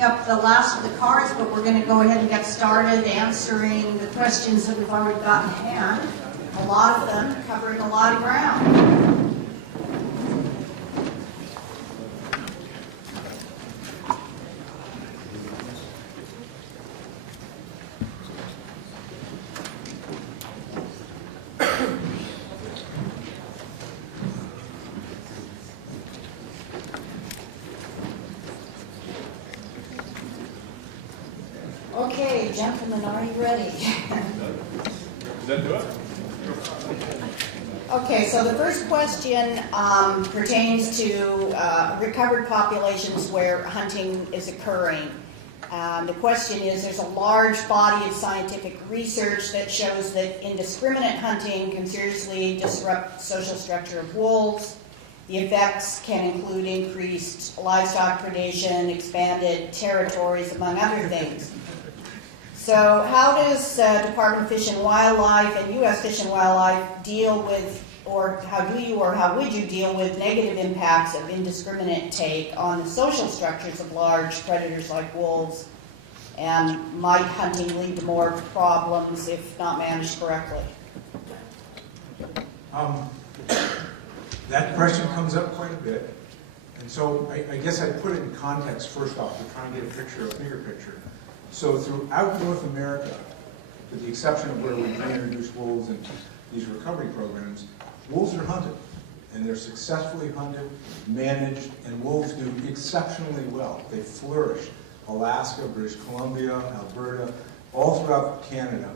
picking up the last of the cards, but we're going to go ahead and get started answering the questions that we've already got in hand. A lot of them covering a lot of ground. Okay, gentlemen, are you ready? Does that do it? Okay, so the first question pertains to recovered populations where hunting is occurring. The question is, there's a large body of scientific research that shows that indiscriminate hunting can seriously disrupt social structure of wolves. The effects can include increased livestock predation, expanded territories, among other things. So how does Department of Fish and Wildlife and U.S. Fish and Wildlife deal with, or how would you deal with negative impacts of indiscriminate take on the social structures of large predators like wolves? And might hunting lead to more problems if not managed correctly? That question comes up quite a bit. And so I guess I'd put it in context first off to try and get a bigger picture. So throughout North America, with the exception of where we reintroduced wolves in these recovery programs, wolves are hunted. And they're successfully hunted, managed, and wolves do exceptionally well. They flourish. Alaska, British Columbia, Alberta, all throughout Canada.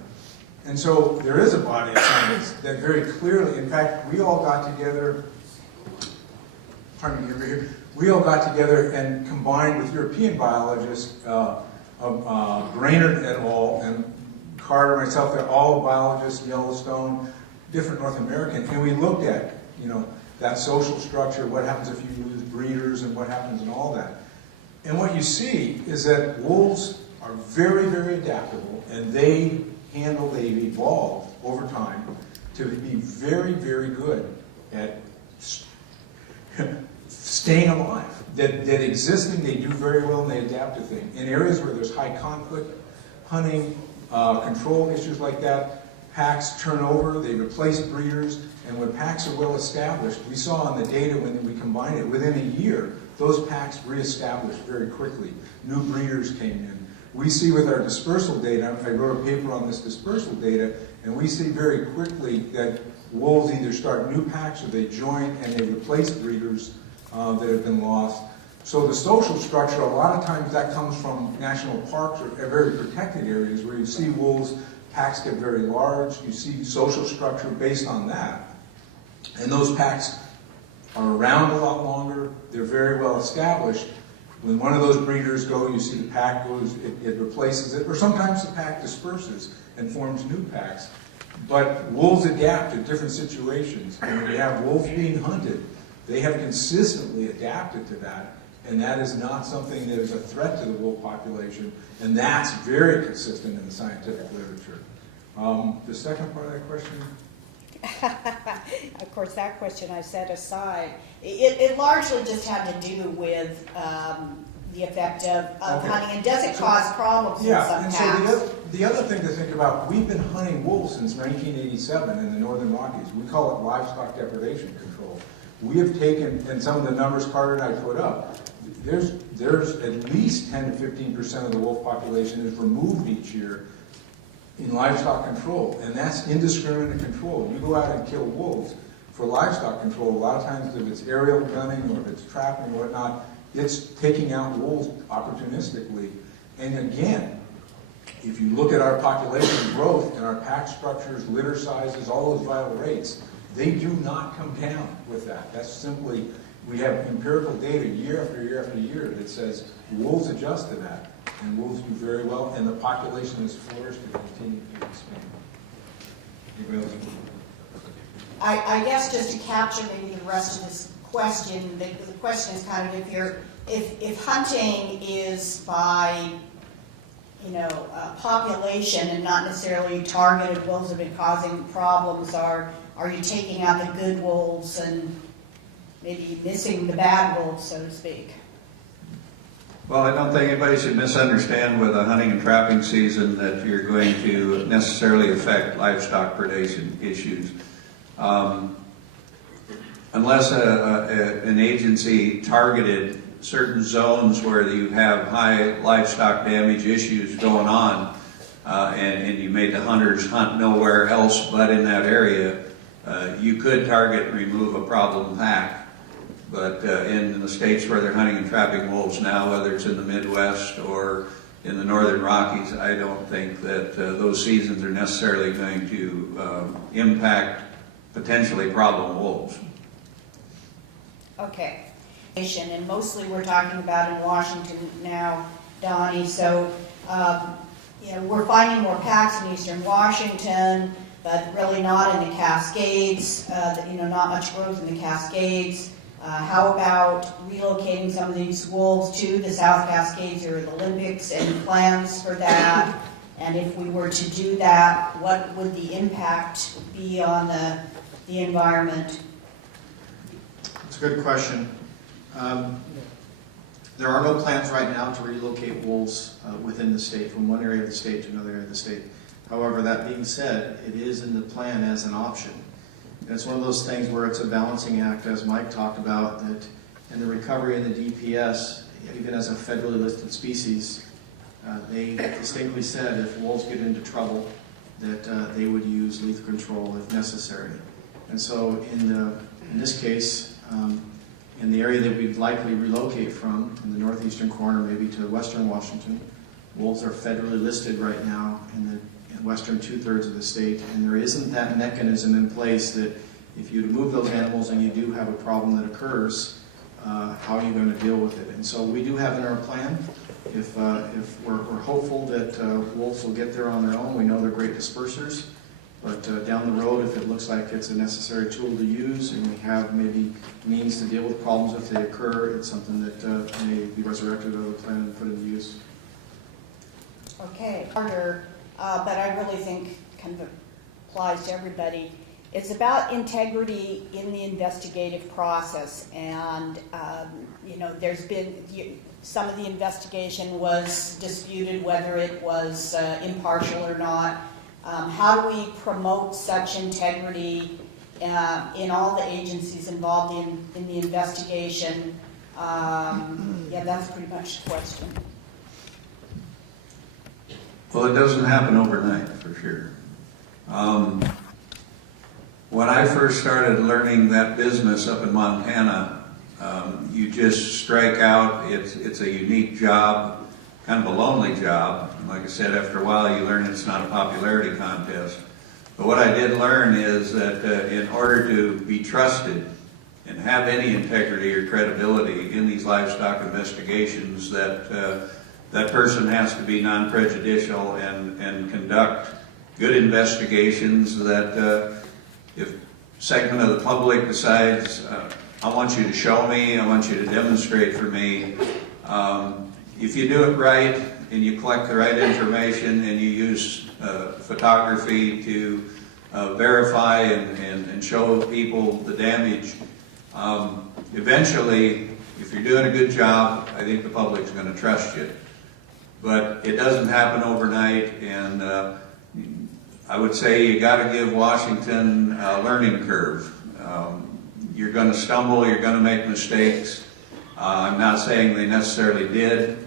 And so there is a body of science that very clearly, in fact, we all got together and combined with European biologists, Brainerd et al. And Carter, myself, they're all biologists, Yellowstone, different North American, and we looked at, that social structure, what happens if you lose breeders and what happens and all that. And what you see is that wolves are very, very adaptable, and they've evolved over time to be very, very good at staying alive. That existing, they do very well and they adapt to things. In areas where there's high conflict, hunting, control issues like that, packs turn over, they replace breeders, and when packs are well established, we saw on the data when we combined it, within a year, those packs reestablished very quickly. New breeders came in. We see with our dispersal data, I wrote a paper on this dispersal data, and we see very quickly that wolves either start new packs or they join and they replace breeders that have been lost. So the social structure, a lot of times that comes from national parks or very protected areas where you see wolves, packs get very large, you see social structure based on that. And those packs are around a lot longer, they're very well established. When one of those breeders go, you see the pack goes, it replaces it, or sometimes the pack disperses and forms new packs. But wolves adapt to different situations, and when you have wolves being hunted, they have consistently adapted to that, and that is not something that is a threat to the wolf population, and that's very consistent in the scientific literature. The second part of that question? Of course, that question I set aside. It largely just had to do with the effect of hunting, and does it cause problems in some packs? So the other thing to think about, we've been hunting wolves since 1987 in the Northern Rockies. We call it livestock depredation control. We have taken, and some of the numbers Carter and I put up, there's at least 10 to 15% of the wolf population is removed each year in livestock control, and that's indiscriminate control. You go out and kill wolves for livestock control. A lot of times, if it's aerial gunning or if it's trapping or whatnot, it's taking out wolves opportunistically. And again, if you look at our population growth and our pack structures, litter sizes, all those vital rates, they do not come down with that. That's simply, we have empirical data year after year after year that says wolves adjust to that. And wolves do very well, and the population has flourished and continues to expand. Anybody else? I guess just to capture maybe the rest of this question, the question is kind of if hunting is by population and not necessarily targeted wolves that have been causing problems, are you taking out the good wolves and maybe missing the bad wolves, so to speak? Well, I don't think anybody should misunderstand with a hunting and trapping season that you're going to necessarily affect livestock predation issues. Unless an agency targeted certain zones where you have high livestock damage issues going on, and you made the hunters hunt nowhere else but in that area, you could target and remove a problem pack. But in the states where they're hunting and trapping wolves now, whether it's in the Midwest or in the Northern Rockies, I don't think that those seasons are necessarily going to impact potentially problem wolves. Okay. And mostly we're talking about in Washington now, Donnie. So, we're finding more packs in eastern Washington, but really not in the Cascades. Not much growth in the Cascades. How about relocating some of these wolves to the South Cascades or the Olympics, and plans for that? And if we were to do that, what would the impact be on the environment? It's a good question. There are no plans right now to relocate wolves within the state, from one area of the state to another area of the state. However, that being said, it is in the plan as an option. It's one of those things where it's a balancing act, as Mike talked about, that in the recovery in the DPS, even as a federally listed species, they distinctly said if wolves get into trouble, that they would use lethal control if necessary. And so in this case, in the area that we'd likely relocate from, in the northeastern corner, maybe to western Washington, wolves are federally listed right now in the western two-thirds of the state, and there isn't that mechanism in place that if you move those animals and you do have a problem that occurs, how are you going to deal with it? And so we do have in our plan, if we're hopeful that wolves will get there on their own. We know they're great dispersers, but down the road, if it looks like it's a necessary tool to use and we have maybe means to deal with problems if they occur, it's something that may be resurrected out of the plan and put into use. Okay, harder, but I really think kind of applies to everybody. It's about integrity in the investigative process, and there's been some of the investigation was disputed whether it was impartial or not. How do we promote such integrity in all the agencies involved in the investigation? That's pretty much the question. Well, it doesn't happen overnight, for sure. When I first started learning that business up in Montana, you just strike out. It's a unique job, kind of a lonely job. Like I said, after a while you learn it's not a popularity contest. But what I did learn is that in order to be trusted and have any integrity or credibility in these livestock investigations, that person has to be non-prejudicial and conduct good investigations that if a segment of the public decides, I want you to show me, I want you to demonstrate for me, if you do it right and you collect the right information and you use photography to verify and show people the damage, eventually, if you're doing a good job, I think the public's going to trust you. But it doesn't happen overnight, and I would say you got to give Washington a learning curve. You're going to stumble, you're going to make mistakes. I'm not saying they necessarily did.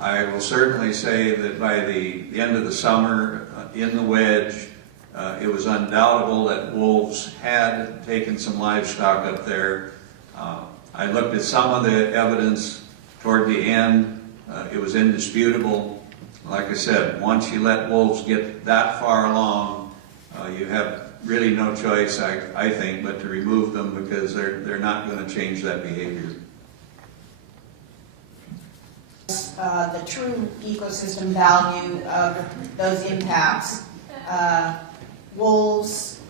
I will certainly say that by the end of the summer, in the wedge, it was undoubtable that wolves had taken some livestock up there. I looked at some of the evidence toward the end. It was indisputable. Like I said, once you let wolves get that far along, you have really no choice, I think, but to remove them because they're not going to change that behavior. The true ecosystem value of those impacts. Wolves,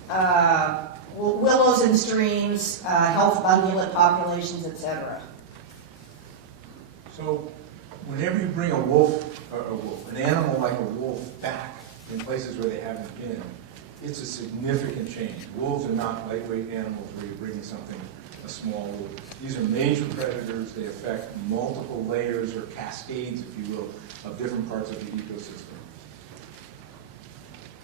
willows and streams, health of ungulate populations, etc. So, whenever you bring an animal like a wolf back in places where they haven't been, it's a significant change. Wolves are not lightweight animals where you're bringing something a small wolf. These are major predators. They affect multiple layers or cascades, if you will, of different parts of the ecosystem.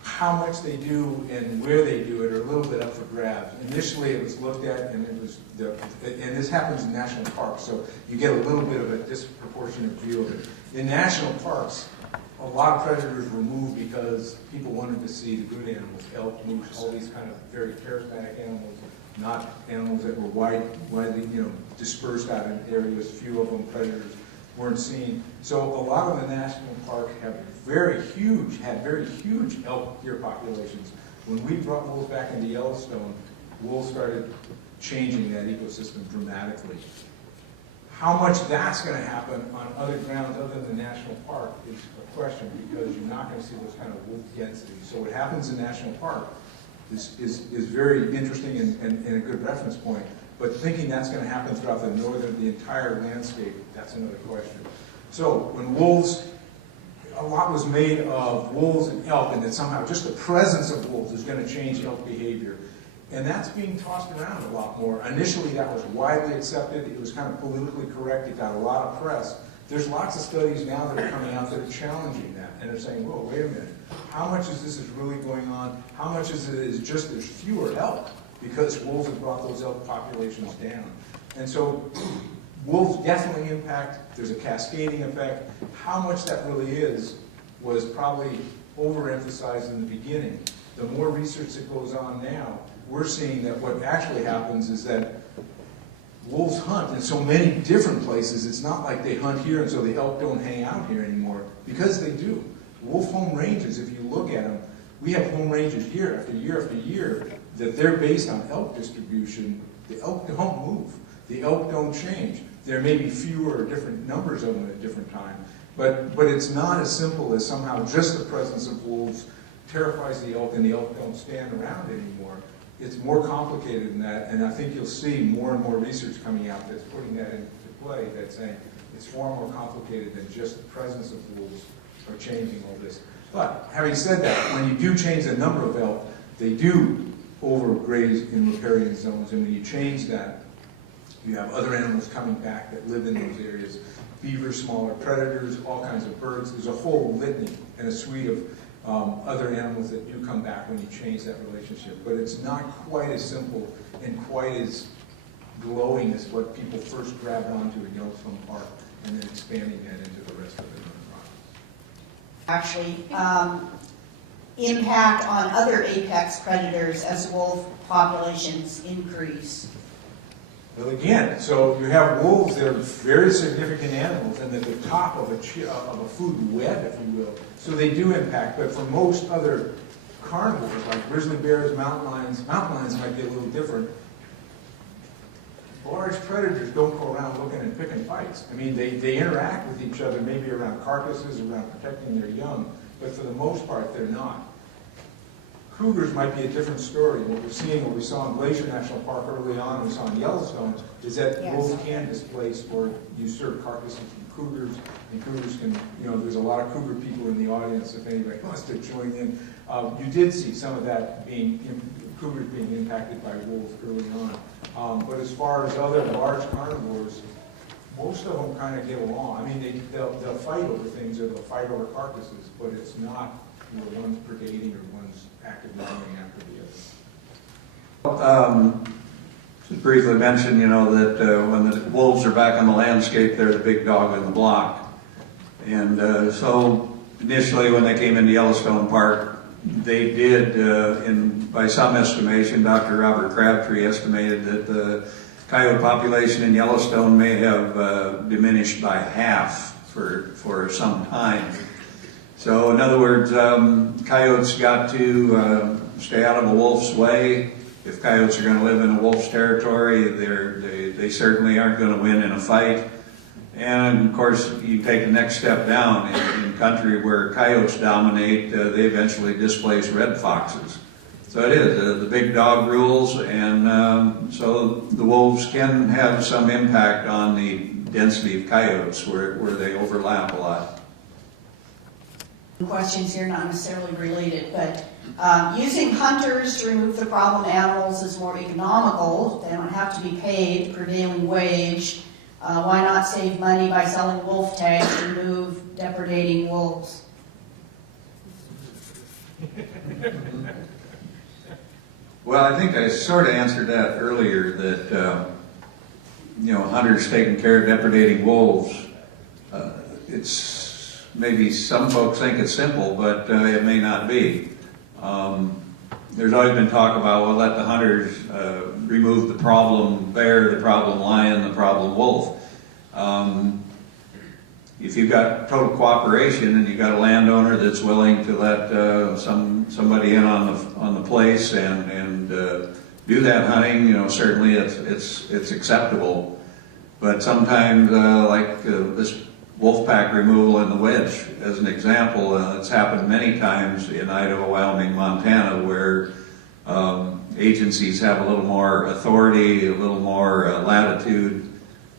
How much they do and where they do it are a little bit up for grabs. Initially, it was looked at, and and this happens in national parks, so you get a little bit of a disproportionate view of it. In national parks, a lot of predators were moved because people wanted to see the good animals, elk, moose, all these kind of very charismatic animals, not animals that were widely dispersed out in areas. Few of them, predators, weren't seen. So a lot of the national park had very huge elk deer populations. When we brought wolves back into Yellowstone, wolves started changing that ecosystem dramatically. How much that's going to happen on other grounds other than the national park is a question, because you're not going to see those kind of wolf densities. So what happens in national park is very interesting and a good reference point. But thinking that's going to happen throughout the entire landscape, that's another question. So when wolves, a lot was made of wolves and elk, and that somehow just the presence of wolves is going to change elk behavior. And that's being tossed around a lot more. Initially, that was widely accepted. It was kind of politically correct. It got a lot of press. There's lots of studies now that are coming out that are challenging that, and they're saying, whoa, wait a minute. How much of this is really going on? How much is it is just there's fewer elk because wolves have brought those elk populations down? And so wolves definitely impact. There's a cascading effect. How much that really is was probably overemphasized in the beginning. The more research that goes on now, we're seeing that what actually happens is that wolves hunt in so many different places. It's not like they hunt here and so the elk don't hang out here anymore, because they do. Wolf home ranges, if you look at them, we have home ranges year after year after year that they're based on elk distribution. The elk don't move. The elk don't change. There may be fewer or different numbers of them at different times, but it's not as simple as somehow just the presence of wolves terrifies the elk and the elk don't stand around anymore. It's more complicated than that, and I think you'll see more and more research coming out that's putting that into play, that's saying it's far more complicated than just the presence of wolves or changing all this. But having said that, when you do change the number of elk, they do overgraze in riparian zones, and when you change that, you have other animals coming back that live in those areas. Beaver, smaller predators, all kinds of birds. There's a whole litany and a suite of other animals that do come back when you change that relationship. But it's not quite as simple and quite as glowing as what people first grabbed onto in Yellowstone Park and then expanding that into the rest of the province. Actually, impact on other apex predators as wolf populations increase. Well, again, so you have wolves that are very significant animals and at the top of a food web, if you will. So they do impact, but for most other carnivores, like grizzly bears, mountain lions might be a little different. Large predators don't go around looking and picking fights. I mean, they interact with each other, maybe around carcasses, around protecting their young, but for the most part, they're not. Cougars might be a different story. What we're seeing, what we saw in Glacier National Park early on, we saw in Yellowstone, is that wolves can displace or usurp carcasses from cougars, and cougars can, there's a lot of cougar people in the audience, if anybody wants to join in. You did see some of that cougars being impacted by wolves early on. But as far as other large carnivores, most of them kind of get along. I mean, they'll fight over things or they'll fight over carcasses, but it's not one's predating or one's actively going after the other. Just briefly mention, that when the wolves are back on the landscape, they're the big dog in the block. And so initially when they came into Yellowstone Park, they did, by some estimation, Dr. Robert Crabtree estimated that the coyote population in Yellowstone may have diminished by half for some time. So in other words, coyotes got to stay out of a wolf's way. If coyotes are going to live in a wolf's territory, they certainly aren't going to win in a fight. And of course, you take the next step down in country where coyotes dominate, they eventually displace red foxes. So it is, the big dog rules, and so the wolves can have some impact on the density of coyotes where they overlap a lot. questions here, not necessarily related, but using hunters to remove the problem animals is more economical. They don't have to be paid prevailing wage. Why not save money by selling wolf tags to remove depredating wolves? Well, I think I sort of answered that earlier, that hunters taking care of depredating wolves. It's maybe some folks think it's simple, but it may not be. There's always been talk about, well, let the hunters remove the problem bear, the problem lion, the problem wolf. If you've got total cooperation and you've got a landowner that's willing to let somebody in on the place and do that hunting, certainly it's acceptable. But sometimes, like this wolf pack removal in the wedge, as an example, it's happened many times in Idaho, Wyoming, Montana, where agencies have a little more authority, a little more latitude,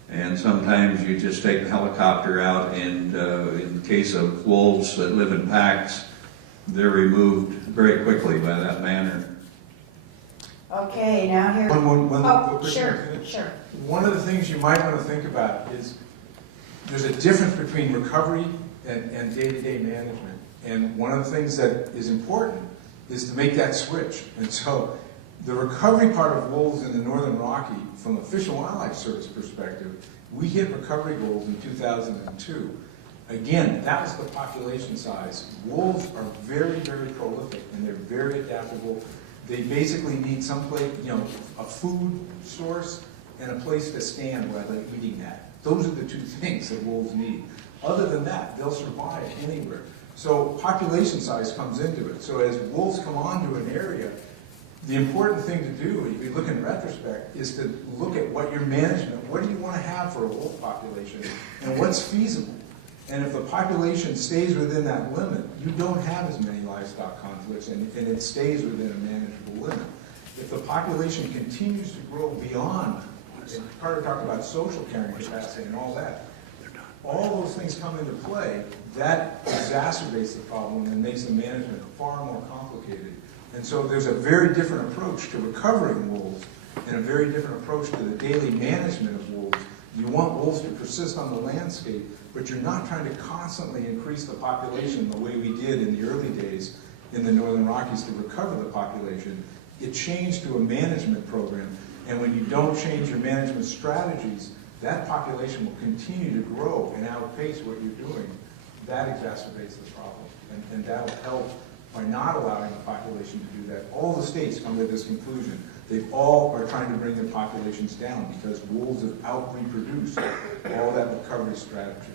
and sometimes you just take the helicopter out, and in the case of wolves that live in packs, they're removed very quickly by that manner. Okay, now here. Sure. One of the things you might want to think about is there's a difference between recovery and day-to-day management. And one of the things that is important is to make that switch. And so the recovery part of wolves in the Northern Rocky, from a Fish and Wildlife Service perspective, we hit recovery goals in 2002. Again, that was the population size. Wolves are very, very prolific, and they're very adaptable. They basically need some place, a food source and a place to stand while they're eating that. Those are the two things that wolves need. Other than that, they'll survive anywhere. So population size comes into it. So as wolves come onto an area, the important thing to do, if you look in retrospect, is to look at what your management, what do you want to have for a wolf population, and what's feasible. And if the population stays within that limit, you don't have as many livestock conflicts, and it stays within a manageable limit. If the population continues to grow beyond, and Carter talked about social carrying capacity and all that, all those things come into play, that exacerbates the problem and makes the management far more complicated. And so there's a very different approach to recovering wolves and a very different approach to the daily management of wolves. You want wolves to persist on the landscape, but you're not trying to constantly increase the population the way we did in the early days in the Northern Rockies to recover the population. It changed to a management program, and when you don't change your management strategies, that population will continue to grow and outpace what you're doing. That exacerbates the problem, and that will help by not allowing the population to do that. All the states come to this conclusion. They all are trying to bring their populations down because wolves have out-reproduced all that recovery strategy.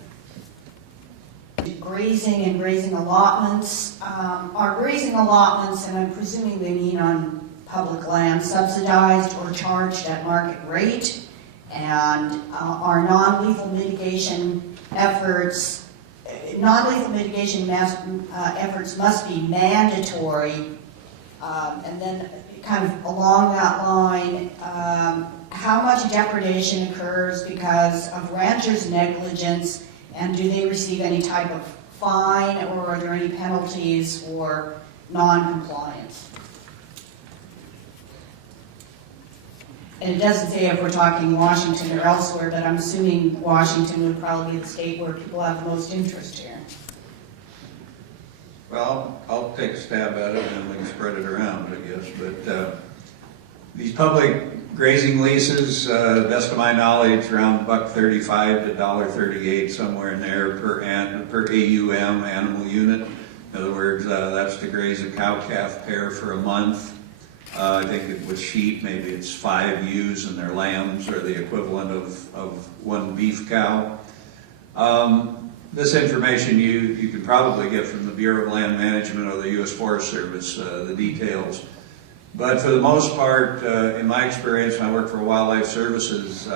Grazing and grazing allotments. Are grazing allotments, and I'm presuming they mean on public land, subsidized or charged at market rate? And are non-lethal mitigation efforts efforts must be mandatory? And then kind of along that line, how much depredation occurs because of ranchers' negligence, and do they receive any type of fine, or are there any penalties for non-compliance? And it doesn't say if we're talking Washington or elsewhere, but I'm assuming Washington would probably be the state where people have the most interest here. Well, I'll take a stab at it and then we can spread it around, I guess. But these public grazing leases, best of my knowledge, around $1.35 to $1.38, somewhere in there per AUM, animal unit. In other words, that's to graze a cow-calf pair for a month. I think with sheep, maybe it's 5 ewes, and their lambs are the equivalent of 1 beef cow. This information you can probably get from the Bureau of Land Management or the U.S. Forest Service, the details. But for the most part, in my experience, when I work for Wildlife Services,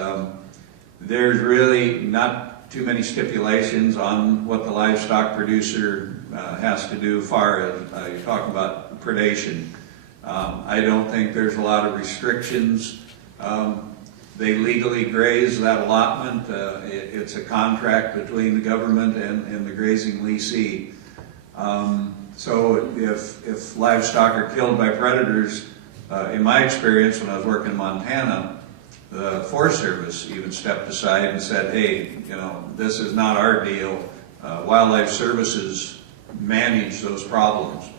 there's really not too many stipulations on what the livestock producer has to do as far as you're talking about predation. I don't think there's a lot of restrictions. They legally graze that allotment. It's a contract between the government and the grazing leasee. So if livestock are killed by predators, in my experience when I was working in Montana, the Forest Service even stepped aside and said, hey, you know, this is not our deal. Wildlife Services manage those problems.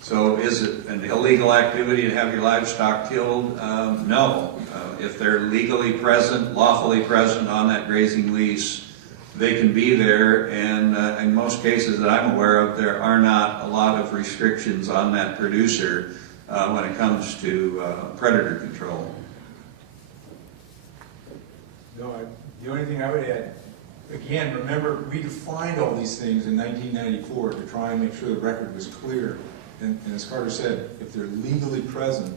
So is it an illegal activity to have your livestock killed? No. If they're legally present, lawfully present on that grazing lease, they can be there, and in most cases that I'm aware of, there are not a lot of restrictions on that producer when it comes to predator control. No, the only thing I would add, again, remember, we defined all these things in 1994 to try and make sure the record was clear. And as Carter said, if they're legally present,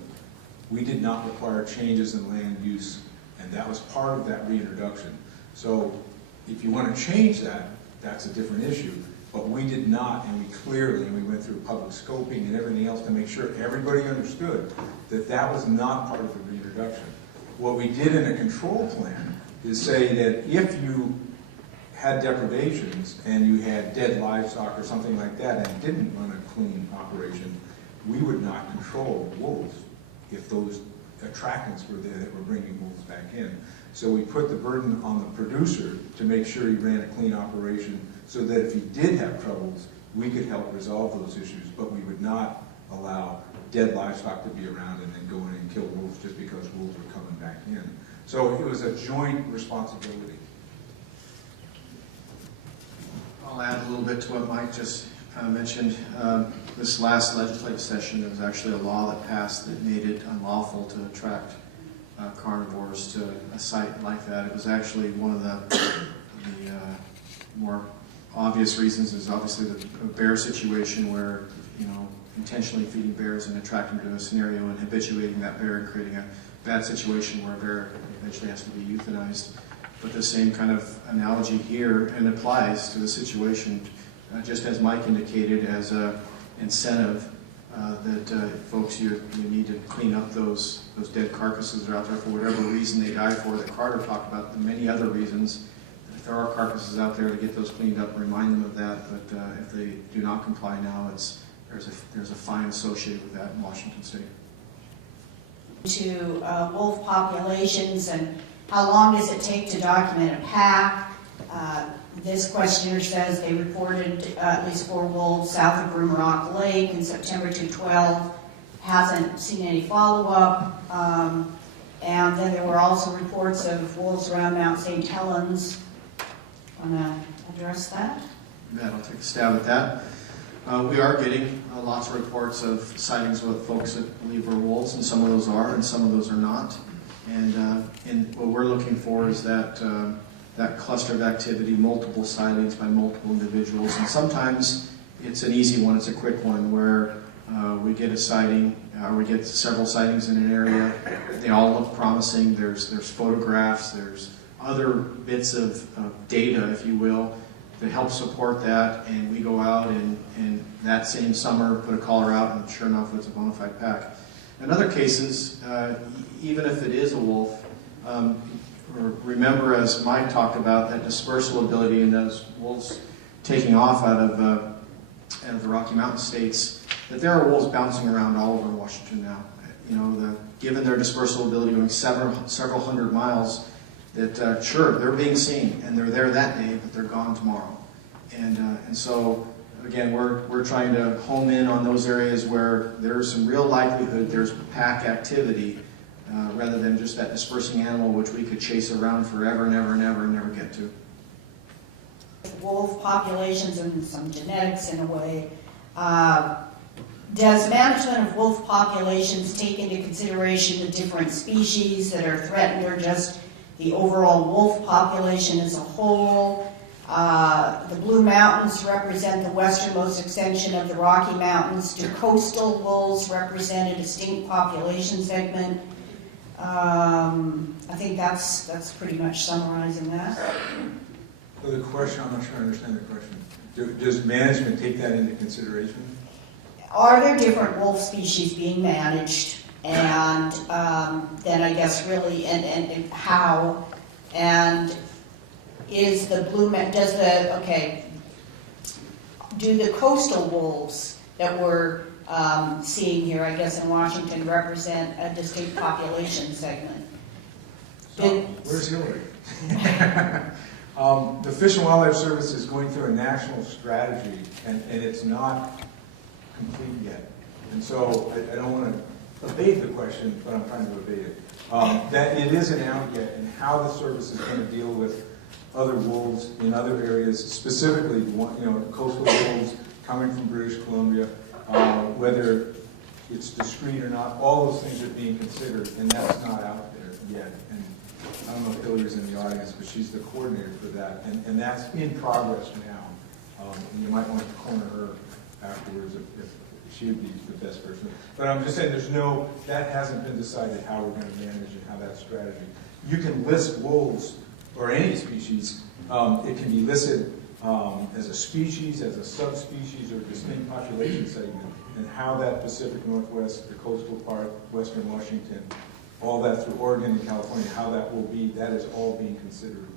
we did not require changes in land use, and that was part of that reintroduction. So if you want to change that, that's a different issue. But we did not, and we clearly, and we went through public scoping and everything else to make sure everybody understood that that was not part of the reintroduction. What we did in a control plan is say that if you had depredations and you had dead livestock or something like that and didn't run a clean operation, we would not control wolves if those attractants were there that were bringing wolves back in. So we put the burden on the producer to make sure he ran a clean operation so that if he did have troubles, we could help resolve those issues, but we would not allow dead livestock to be around and then go in and kill wolves just because wolves were coming back in. So it was a joint responsibility. I'll add a little bit to what Mike just mentioned. This last legislative session, there was actually a law that passed that made it unlawful to attract carnivores to a site like that. It was actually one of the more obvious reasons is obviously the bear situation where, you know, intentionally feeding bears and attracting them to a scenario and habituating that bear and creating a bad situation where a bear eventually has to be euthanized. But the same kind of analogy here and applies to the situation, just as Mike indicated, as an incentive that folks, you need to clean up those dead carcasses that are out there for whatever reason they died for, that Carter talked about, the many other reasons. If there are carcasses out there, to get those cleaned up and remind them of that. But if they do not comply now, there's a fine associated with that in Washington State. To wolf populations and how long does it take to document a pack? This questioner says they reported at least 4 wolves south of Broom Rock Lake in September 2012. Hasn't seen any follow-up. And then there were also reports of wolves around Mount St. Helens. Want to address that? Yeah, I'll take a stab at that. We are getting lots of reports of sightings with folks that believe are wolves, and some of those are, and some of those are not. And what we're looking for is that cluster of activity, multiple sightings by multiple individuals, and sometimes it's an easy one, it's a quick one, where we get a sighting, or we get several sightings in an area. They all look promising. There's photographs, there's other bits of data, if you will, that help support that, and we go out and that same summer put a caller out, and sure enough, it's a bona fide pack. In other cases, even if it is a wolf, remember, as Mike talked about, that dispersal ability and those wolves taking off out of the Rocky Mountain states, that there are wolves bouncing around all over Washington now. You know, given their dispersal ability going several hundred miles, that sure, they're being seen and they're there that day, but they're gone tomorrow. And so, again, we're trying to home in on those areas where there's some real likelihood there's pack activity, rather than just that dispersing animal which we could chase around forever and ever and ever and never get to. Wolf populations and some genetics in a way. Does management of wolf populations take into consideration the different species that are threatened, or just the overall wolf population as a whole? The Blue Mountains represent the westernmost extension of the Rocky Mountains. Do coastal wolves represent a distinct population segment? I think that's pretty much summarizing that. So the question, I'm not sure I understand the question. Does management take that into consideration? Are there different wolf species being managed? And then I guess really, and how? And is the do the coastal wolves that we're seeing here, I guess in Washington, represent a distinct population segment? So, where's Hillary? The Fish and Wildlife Service is going through a national strategy, and it's not complete yet. And so I don't want to evade the question, but I'm trying to evade it. That it isn't out yet, and how the service is going to deal with other wolves in other areas, specifically, coastal wolves coming from British Columbia, whether it's discrete or not, all those things are being considered, and that's not out there yet. And I don't know if Hillary's in the audience, but she's the coordinator for that, and that's in progress now. And you might want to corner her afterwards if she would be the best person. But I'm just saying that hasn't been decided how we're going to manage and how that strategy. You can list wolves, or any species, it can be listed as a species, as a subspecies, or distinct population segment, and how that Pacific Northwest, the coastal part, Western Washington, all that through Oregon and California, how that will be, that is all being considered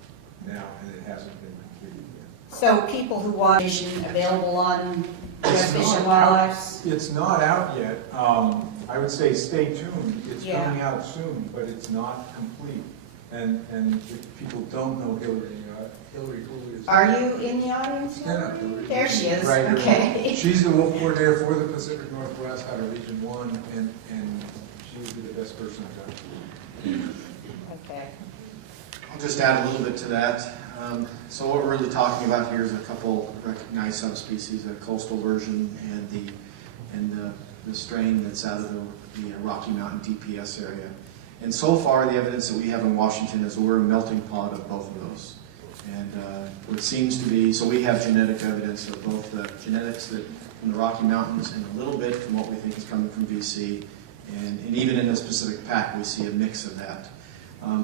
now, and it hasn't been completed yet. So people who want information available on It's Fish and not Wildlife? It's not out yet. I would say stay tuned. It's Yeah. coming out soon, but it's not complete. And if people don't know Hillary, who is? Are you in the audience? Yeah, Hillary. There she is, Right here. okay. She's the wolf coordinator for the Pacific Northwest out of Region 1, and she would be the best person to talk to. Okay. I'll just add a little bit to that. So what we're really talking about here is a couple recognized subspecies, a coastal version and the strain that's out of the Rocky Mountain DPS area. And so far, the evidence that we have in Washington is we're a melting pot of both of those. And what seems to be, so we have genetic evidence of both the genetics that from the Rocky Mountains and a little bit from what we think is coming from BC. And even in this Pacific Pac, we see a mix of that.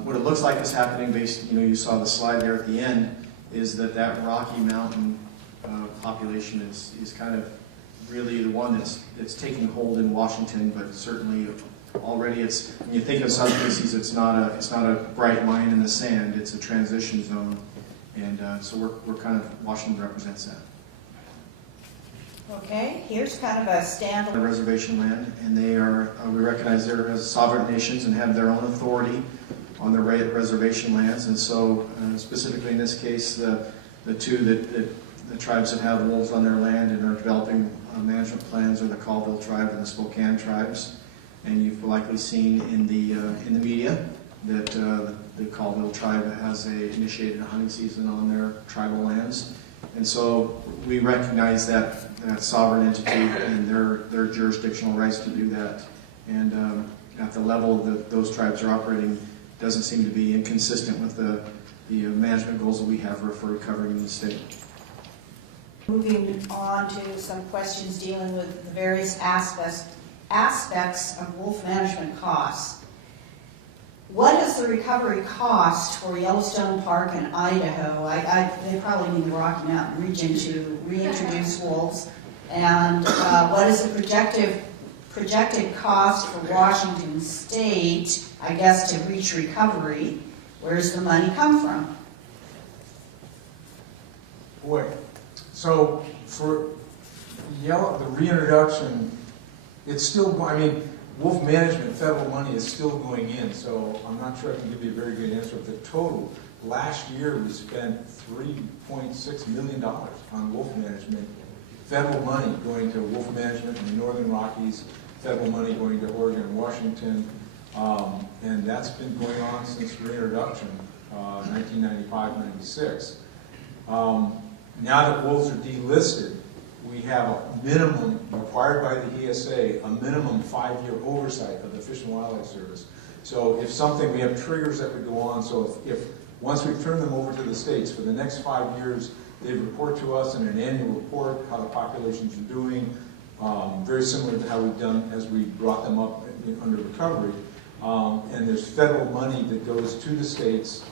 What it looks like is happening based, you saw the slide there at the end, is that Rocky Mountain population is kind of really the one that's taking hold in Washington, but certainly already when you think of subspecies, it's not a bright line in the sand, it's a transition zone. And so we're kind of, Washington represents that. Okay, here's kind of a standalone. Reservation land, and they are, we recognize they're as sovereign nations and have their own authority on their reservation lands. And so specifically in this case, the two that the tribes that have wolves on their land and are developing management plans are the Colville tribe and the Spokane tribes. And you've likely seen in the media that the Colville tribe has initiated a hunting season on their tribal lands. And so we recognize that sovereign entity and their jurisdictional rights to do that. And at the level that those tribes are operating doesn't seem to be inconsistent with the management goals that we have for recovery in the state. Moving on to some questions dealing with the various aspects of wolf management costs. What is the recovery cost for Yellowstone Park in Idaho? They probably mean the Rocky Mountain region to reintroduce wolves. And what is the projected cost for Washington State, I guess, to reach recovery? Where does the money come from? Boy, so for the reintroduction, it's still, wolf management, federal money is still going in, so I'm not sure I can give you a very good answer. The total, last year we spent $3.6 million on wolf management, federal money going to wolf management in the Northern Rockies, federal money going to Oregon and Washington, and that's been going on since reintroduction, 1995-96. Now that wolves are delisted, we have a minimum, required by the ESA, a minimum 5-year oversight of the Fish and Wildlife Service. So if something, we have triggers that would go on, so if once we've turned them over to the states, for the next 5 years, they report to us in an annual report how the populations are doing, very similar to how we've done as we brought them up under recovery. And there's federal money that goes to the states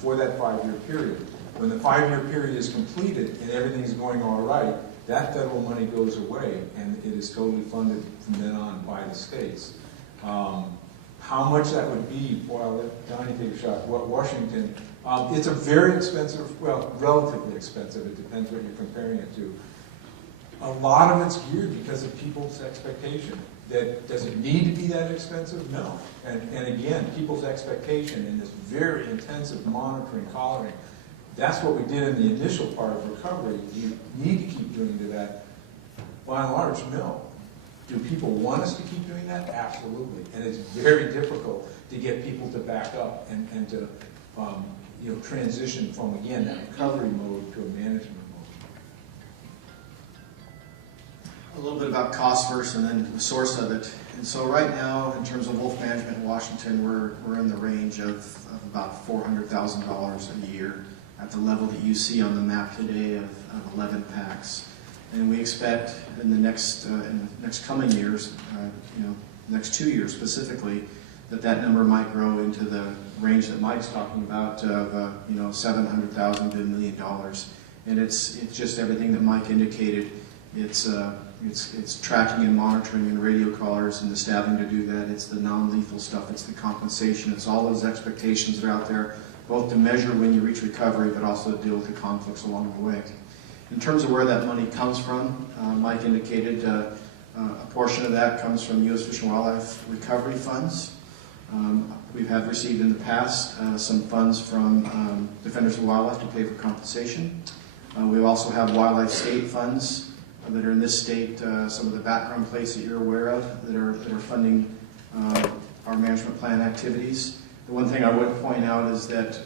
for that 5-year period. When the 5-year period is completed and everything's going all right, that federal money goes away and it is totally funded from then on by the states. How much that would be, boy, I'll let Donnie take a shot. Washington, it's a very expensive, well, relatively expensive, it depends what you're comparing it to. A lot of it's geared because of people's expectation. That, does it need to be that expensive? No. And again, people's expectation in this very intensive monitoring, collaring, that's what we did in the initial part of recovery. You need to keep doing to that. By and large, no. Do people want us to keep doing that? Absolutely. And it's very difficult to get people to back up and to transition from, again, that recovery mode to a management mode. A little bit about cost first and then the source of it. And so right now, in terms of wolf management in Washington, we're in the range of about $400,000 a year at the level that you see on the map today of 11 packs. And we expect in the next coming years, next 2 years specifically, that number might grow into the range that Mike's talking about of $700,000 to $1 million. And it's just everything that Mike indicated. It's tracking and monitoring and radio collars and the staffing to do that. It's the non-lethal stuff. It's the compensation. It's all those expectations that are out there, both to measure when you reach recovery, but also to deal with the conflicts along the way. In terms of where that money comes from, Mike indicated a portion of that comes from U.S. Fish and Wildlife recovery funds. We have received in the past some funds from Defenders of Wildlife to pay for compensation. We also have wildlife state funds that are in this state, some of the background plays that you're aware of that are funding our management plan activities. The one thing I would point out is that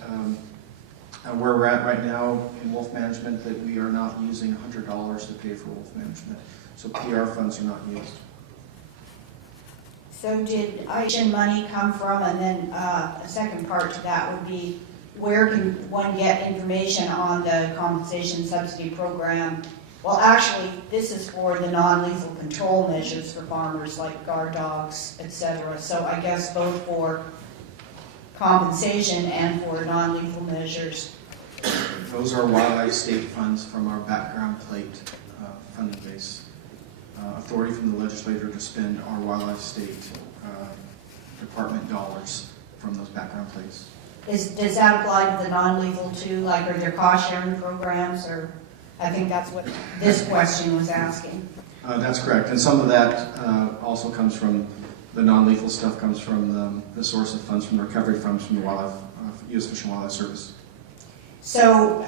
where we're at right now in wolf management, that we are not using $100 to pay for wolf management. So PR funds are not used. So did IHN money come from, and then a second part to that would be, where can one get information on the compensation subsidy program? Well, actually, this is for the non-lethal control measures for farmers like guard dogs, etc. So I guess both for compensation and for non-lethal measures. Those are wildlife state funds from our background plate funding base. Authority from the legislature to spend our wildlife state department dollars from those background plates. Does that apply to the non-lethal too? Like, are there cost sharing programs, or I think that's what this question was asking. That's correct, and some of that also comes from the non-lethal stuff comes from the source of funds from recovery funds from the wildlife, U.S. Fish and Wildlife Service. So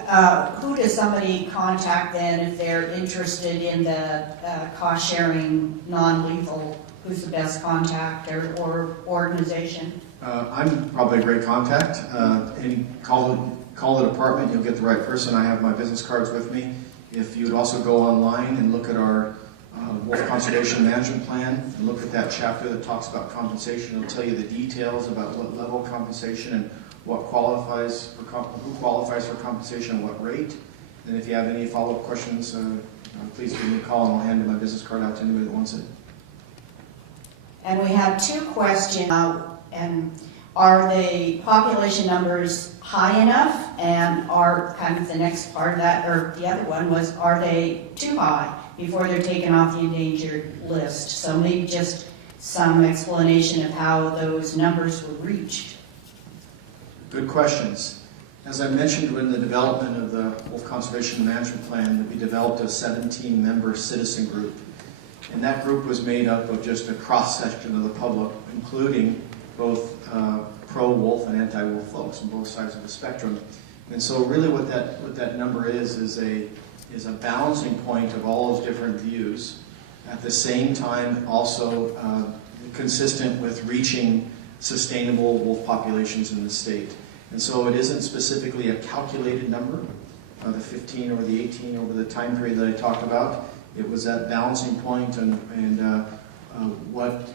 who does somebody contact then if they're interested in the cost-sharing non-lethal? Who's the best contact or organization? I'm probably a great contact. And call the department, you'll get the right person. I have my business cards with me. If you would also go online and look at our Wolf Conservation Management Plan and look at that chapter that talks about compensation, it'll tell you the details about what level of compensation and what qualifies for who qualifies for compensation and what rate. And if you have any follow-up questions, please give me a call and I'll hand my business card out to anybody that wants it. And we have two questions. And are the population numbers high enough? And are kind of the next part of that, or the other one was, are they too high before they're taken off the endangered list? So maybe just some explanation of how those numbers were reached. Good questions. As I mentioned in the development of the Wolf Conservation Management Plan, we developed a 17-member citizen group. And that group was made up of just a cross-section of the public, including both pro-wolf and anti-wolf folks on both sides of the spectrum. And so really what that number is a balancing point of all those different views, at the same time also consistent with reaching sustainable wolf populations in the state. And so it isn't specifically a calculated number, the 15 or the 18 over the time period that I talked about. It was that balancing point and what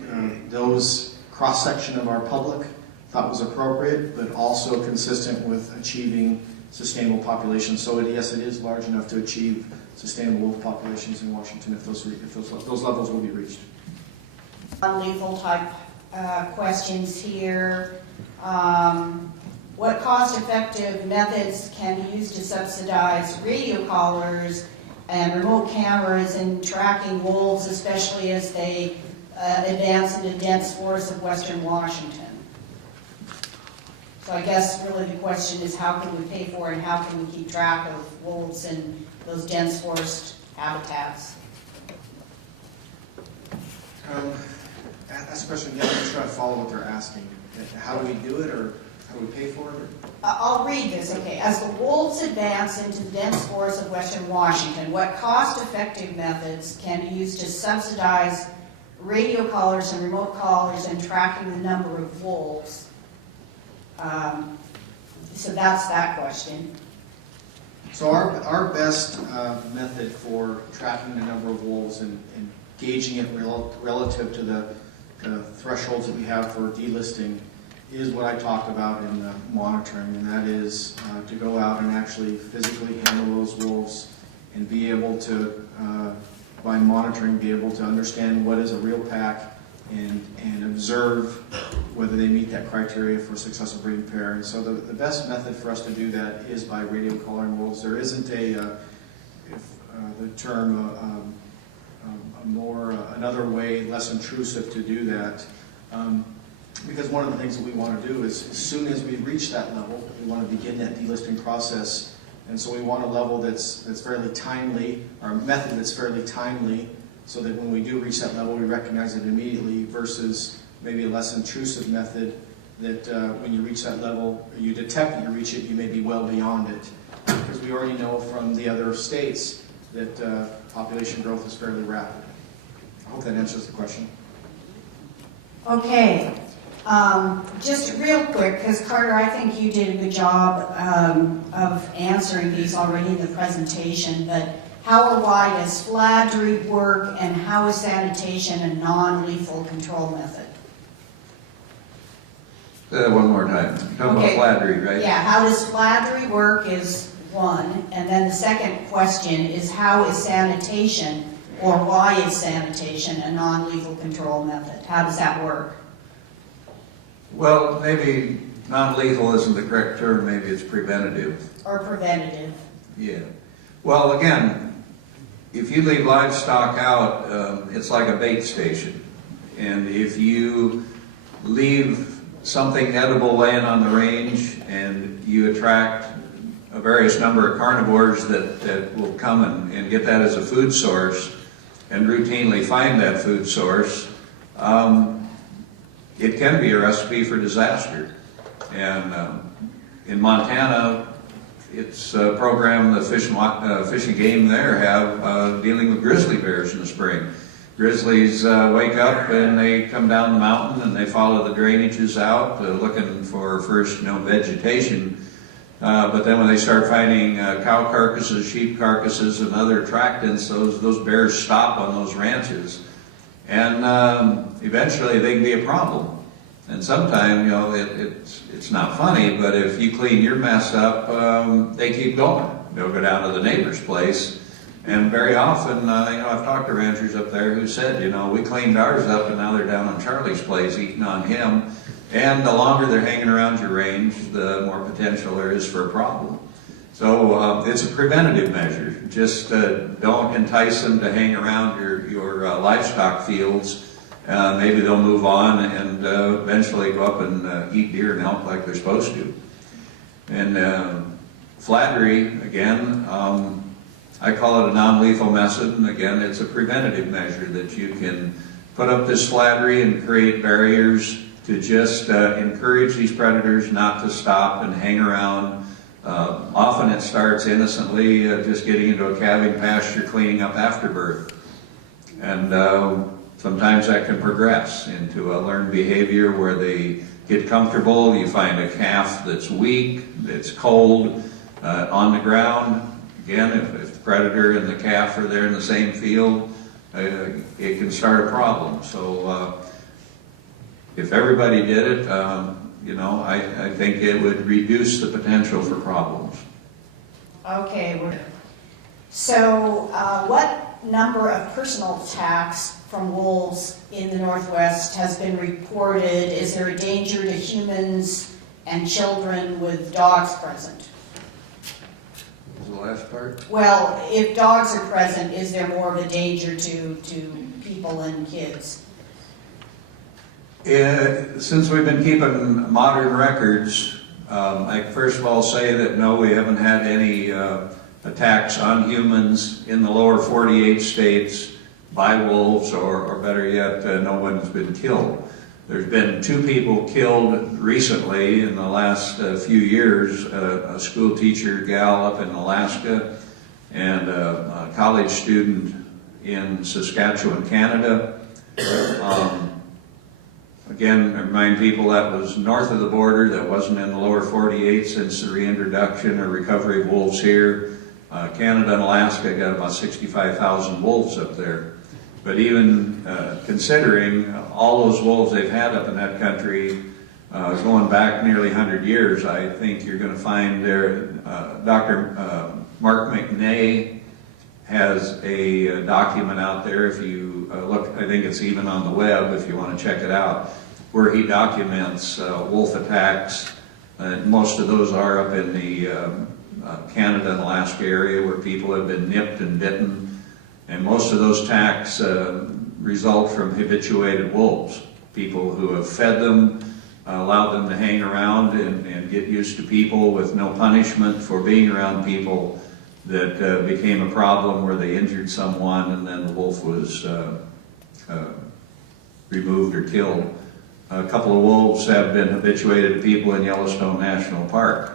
those cross-section of our public thought was appropriate, but also consistent with achieving sustainable populations. So yes, it is large enough to achieve sustainable wolf populations in Washington if those levels will be reached. Non-lethal type questions here. What cost-effective methods can be used to subsidize radio collars and remote cameras in tracking wolves, especially as they advance into dense forests of western Washington? So I guess really the question is, how can we pay for it and how can we keep track of wolves in those dense forest habitats? That's a question again. I'm just trying to follow what they're asking. How do we do it, or how do we pay for it? I'll read this, okay. As the wolves advance into the dense forests of western Washington, what cost-effective methods can be used to subsidize radio collars and remote collars and tracking the number of wolves? So that's that question. So our best method for tracking the number of wolves and gauging it relative to the thresholds that we have for delisting is what I talked about in the monitoring, and that is to go out and actually physically handle those wolves and be able to, by monitoring, be able to understand what is a real pack and observe whether they meet that criteria for successful breeding pair. And so the best method for us to do that is by radio collaring wolves. There isn't another way, less intrusive to do that. Because one of the things that we want to do is, as soon as we reach that level, we want to begin that delisting process. And so we want a level that's fairly timely, or a method that's fairly timely, so that when we do reach that level, we recognize it immediately, versus maybe a less intrusive method that when you reach that level, you detect that you reach it, you may be well beyond it. Because we already know from the other states that population growth is fairly rapid. I hope that answers the question. Okay, just real quick, because Carter, I think you did a good job of answering these already in the presentation, but how or why does flattery work, and how is sanitation a non-lethal control method? Say that one more time. You're talking about flattery, right? Yeah, how does flattery work is one, and then the second question is how is sanitation, or why is sanitation a non-lethal control method? How does that work? Well, maybe non-lethal isn't the correct term. Maybe it's preventative. Or preventative? Yeah. Well, again, if you leave livestock out, it's like a bait station. And if you leave something edible laying on the range and you attract a various number of carnivores that will come and get that as a food source and routinely find that food source, it can be a recipe for disaster. And in Montana, it's a program the Fish and Game there have dealing with grizzly bears in the spring. Grizzlies wake up and they come down the mountain and they follow the drainages out looking for first, vegetation. But then when they start finding cow carcasses, sheep carcasses, and other attractants, those bears stop on those ranches. And eventually they can be a problem. And sometimes, it's not funny, but if you clean your mess up, they keep going. They'll go down to the neighbor's place. And very often, I've talked to ranchers up there who said, we cleaned ours up and now they're down on Charlie's place eating on him. And the longer they're hanging around your range, the more potential there is for a problem. So it's a preventative measure. Just don't entice them to hang around your livestock fields. Maybe they'll move on and eventually go up and eat deer and elk like they're supposed to. And flattery, again, I call it a non-lethal method, and again, it's a preventative measure that you can put up this flattery and create barriers to just encourage these predators not to stop and hang around. Often it starts innocently, just getting into a calving pasture, cleaning up afterbirth. And sometimes that can progress into a learned behavior where they get comfortable. You find a calf that's weak, that's cold, on the ground. Again, if the predator and the calf are there in the same field, it can start a problem. So if everybody did it, I think it would reduce the potential for problems. Okay. So what number of personal attacks from wolves in the Northwest has been reported? Is there a danger to humans and children with dogs present? What was the last part? Well, if dogs are present, is there more of a danger to people and kids? Since we've been keeping modern records, I first of all say that no, we haven't had any attacks on humans in the lower 48 states by wolves, or better yet, no one's been killed. There's been 2 people killed recently in the last few years, a school teacher gal up in Alaska and a college student in Saskatchewan, Canada. Again, I remind people that was north of the border, that wasn't in the lower 48 since the reintroduction or recovery of wolves here. Canada and Alaska got about 65,000 wolves up there. But even considering all those wolves they've had up in that country, going back nearly 100 years, I think you're going to find there, Dr. Mark McNay has a document out there, if you look, I think it's even on the web if you want to check it out, where he documents wolf attacks. Most of those are up in the Canada and Alaska area where people have been nipped and bitten. And most of those attacks result from habituated wolves, people who have fed them, allowed them to hang around and get used to people with no punishment for being around people, that became a problem where they injured someone and then the wolf was removed or killed. A couple of wolves have been habituated to people in Yellowstone National Park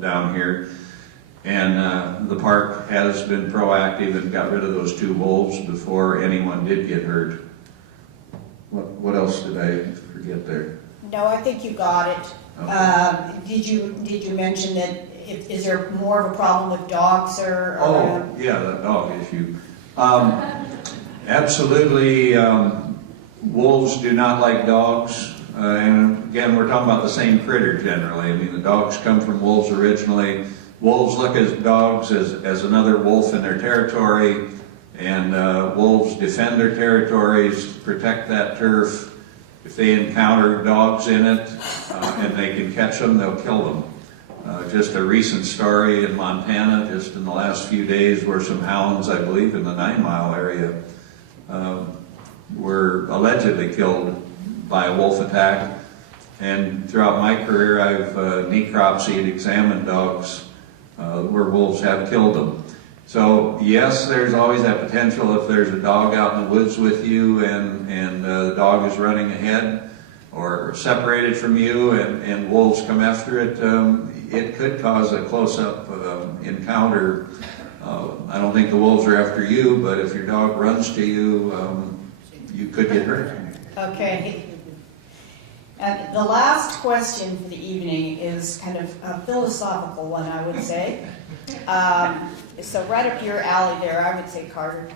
down here. And the park has been proactive and got rid of those 2 wolves before anyone did get hurt. What else did I forget there? No, I think you got it. Okay. Did you mention that, is there more of a problem with dogs or? Oh, yeah, the dog issue. Absolutely, wolves do not like dogs. And again, we're talking about the same critter generally. I mean, the dogs come from wolves originally. Wolves look at dogs as another wolf in their territory, and wolves defend their territories, protect that turf. If they encounter dogs in it and they can catch them, they'll kill them. Just a recent story in Montana, just in the last few days, where some hounds, I believe in the 9 Mile area, were allegedly killed by a wolf attack. And throughout my career, I've necropsied, examined dogs where wolves have killed them. So yes, there's always that potential if there's a dog out in the woods with you and the dog is running ahead or separated from you and wolves come after it, it could cause a close-up encounter. I don't think the wolves are after you, but if your dog runs to you, you could get hurt. Okay. And the last question for the evening is kind of a philosophical one, I would say. So right up your alley there, I would say, Carter.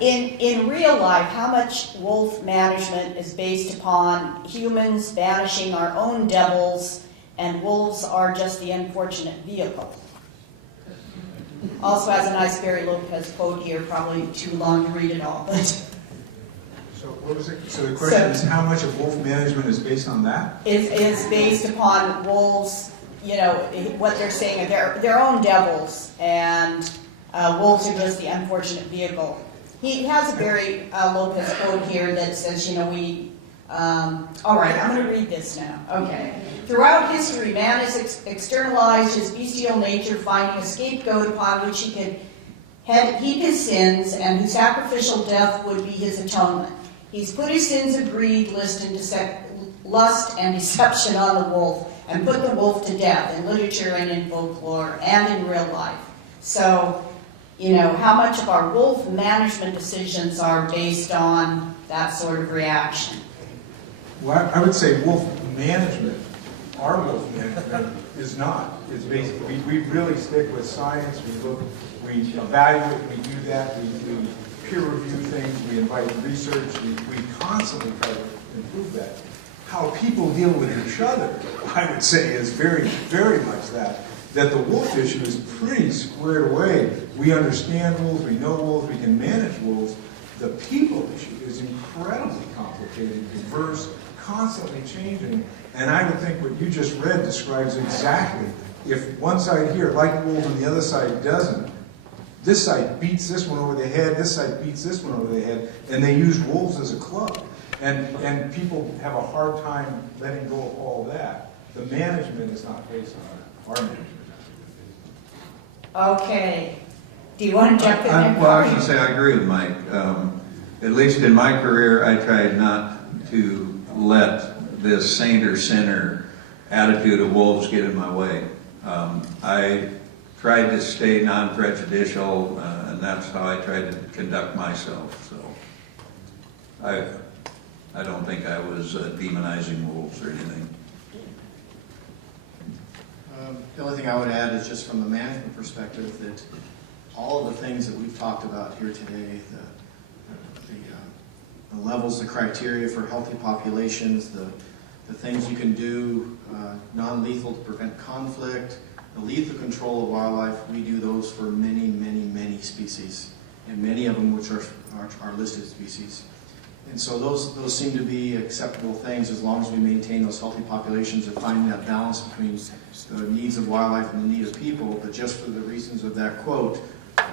In real life, how much wolf management is based upon humans banishing our own devils, and wolves are just the unfortunate vehicle? Also has a nice Barry Lopez quote here, probably too long to read it all, but... So what was it? So the question is how much of wolf management is based on that? Is based upon wolves, you know, what they're saying, their own devils, and wolves are just the unfortunate vehicle. He has a Barry Lopez quote here that says, you know, all right, I'm going to read this now. Okay. Throughout history, man has externalized his bestial nature, finding a scapegoat upon which he could heap his sins, and whose sacrificial death would be his atonement. He's put his sins of greed, lust, and deception on the wolf, and put the wolf to death in literature and in folklore and in real life. So, you know, how much of our wolf management decisions are based on that sort of reaction? Well, I would say wolf management, our wolf management, is not. It's basically, we really stick with science, we look, we evaluate, we do that, we peer review things, we invite research, we constantly try to improve that. How people deal with each other, I would say, is very, very much that the wolf issue is pretty squared away. We understand wolves, we know wolves, we can manage wolves. The people issue is incredibly complicated, diverse, constantly changing, and I would think what you just read describes exactly, if one side here like wolves and the other side doesn't, this side beats this one over the head, this side beats this one over the head, and they use wolves as a club. And people have a hard time letting go of all that. The management is not based on our management. Okay. Do you want to jump in there? Well, I was going to say, I agree with Mike. At least in my career, I tried not to let this saint or sinner attitude of wolves get in my way. I tried to stay non-prejudicial, and that's how I tried to conduct myself. So I don't think I was demonizing wolves or anything. The only thing I would add is just from the management perspective that all of the things that we've talked about here today, the levels, the criteria for healthy populations, the things you can do non-lethal to prevent conflict, the lethal control of wildlife, we do those for many, many, many species, and many of them which are listed species. And so those seem to be acceptable things as long as we maintain those healthy populations and finding that balance between the needs of wildlife and the need of people. But just for the reasons of that quote,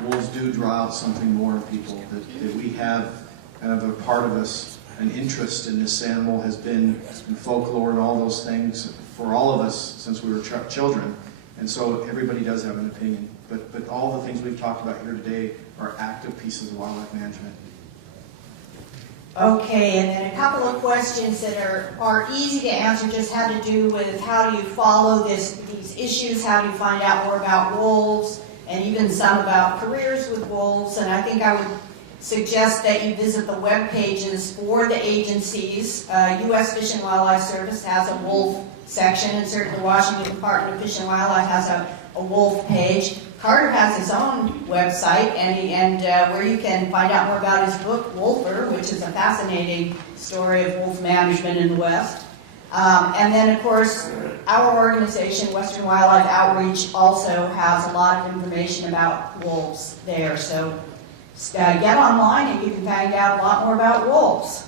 wolves do draw out something more in people, that we have kind of a part of us, an interest in this animal has been in folklore and all those things for all of us since we were children. And so everybody does have an opinion. But all the things we've talked about here today are active pieces of wildlife management. Okay, and then a couple of questions that are easy to answer just had to do with how do you follow these issues, how do you find out more about wolves, and even some about careers with wolves. And I think I would suggest that you visit the web pages for the agencies. U.S. Fish and Wildlife Service has a wolf section, and certainly Washington Department of Fish and Wildlife has a wolf page. Carter has his own website, and where you can find out more about his book, Wolfer, which is a fascinating story of wolf management in the West. And then, of course, our organization, Western Wildlife Outreach, also has a lot of information about wolves there. So get online and you can find out a lot more about wolves.